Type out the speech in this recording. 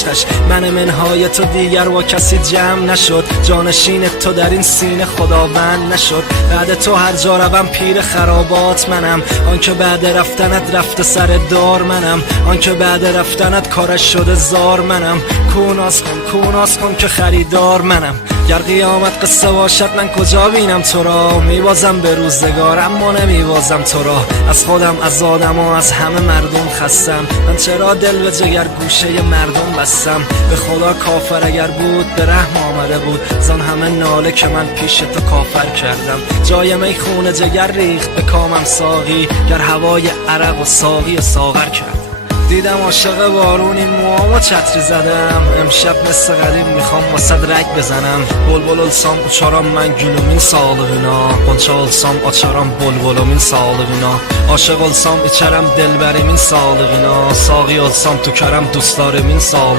عشقش من منهای تو دیگر با کسی جمع نشد. جانشین تو در این سینه خداوند نشد. بعد تو هر جا روم پیر خرابات منم. آنکه بعد رفتنت رفته سر دار منم. آنکه بعد رفتنت کارش شده زار منم. کوناس کن که خریدار منم. گر قیامت قصه باشد من کجا بینم تو را. میبازم به روزگار اما نمیبازم تو را. از خودم از آدم و از همه مردم خستم. من چرا دل به جگر گوشه مردم بستم. به خدا کافر اگر بود به رحم آمده بود. زان همه ناله که من پیش تو کافر کردم. جای می خون جگر ریخت به کامم ساقی. گر هوای عرق و ساقی ساغر کرد. دیدم عاشق بارونی موامو چتری زدم. امشب مثل قدیم میخوام واسد رگ بزنم. بلبل olsam uçaram mən gülümün sağlığına. Qonça olsam açaram bulbulumun sağlığına. Aşık olsam içərəm dilbərimin sağlığına. Sağı olsam tükərəm dostlarımın sağlığına.